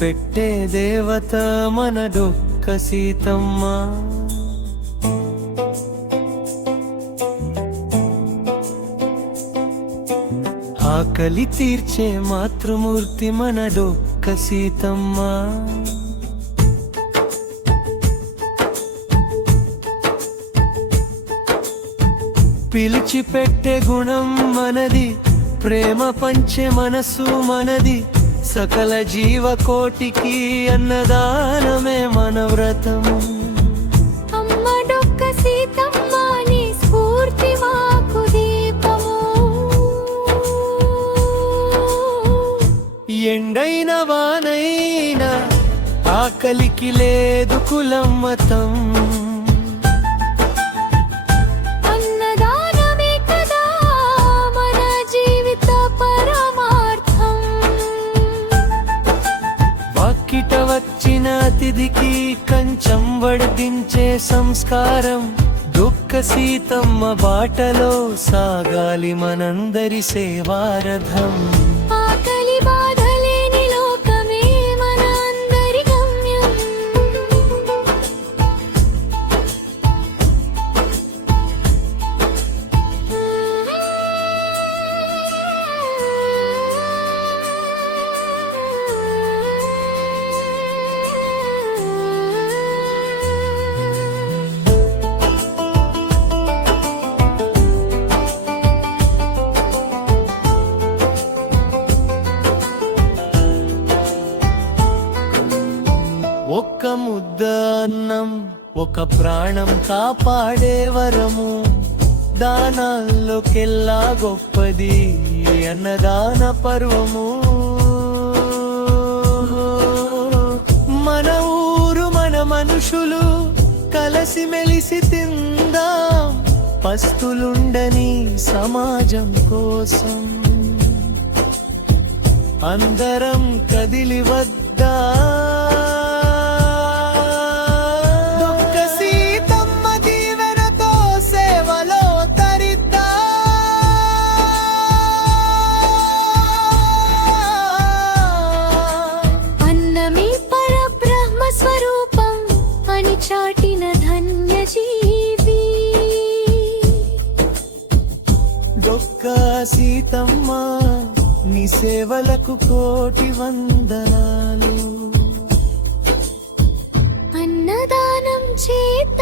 పెట్టే దేవత మన డొక్క సీతమ్మ. ఆకలి తీర్చే మాతృమూర్తి మన డొక్క సీతమ్మ. పిలిచి పెట్టే గుణం మనది, ప్రేమ పంచే మనసు మనది, సకల జీవకోటికి అన్నదానమే మన వ్రతం. అమ్మ డొక్క సీతమ్మ నీ స్ఫూర్తి మాకు దీపము. ఎండైన వానైన ఆకలికి లేదు కులం మతం. వాకిట వచ్చిన అతిథికి కంచం వడ్డించే సంస్కారం. డొక్క సీతమ్మ బాటలో సాగాలి మనందరి సేవారథం. ఆకలి బాధలేని లోకమే మన అందరి గమ్యం. ఒక్క ముద్ద అన్నం ఒక ప్రాణం కాపాడే వరము. దానాల్లోకెల్లా గొప్పది అన్నదాన పర్వము. మన ఊరు మన మనుషులు కలసి మెలిసి తిందాం. పస్తులుండని సమాజం కోసం అందరం కదిలి వద్దా. చాటిన ధన్య జీవి డొక్క సీతమ్మ నీ సేవలకు కోటి వందనాలు. అన్నదానం చేత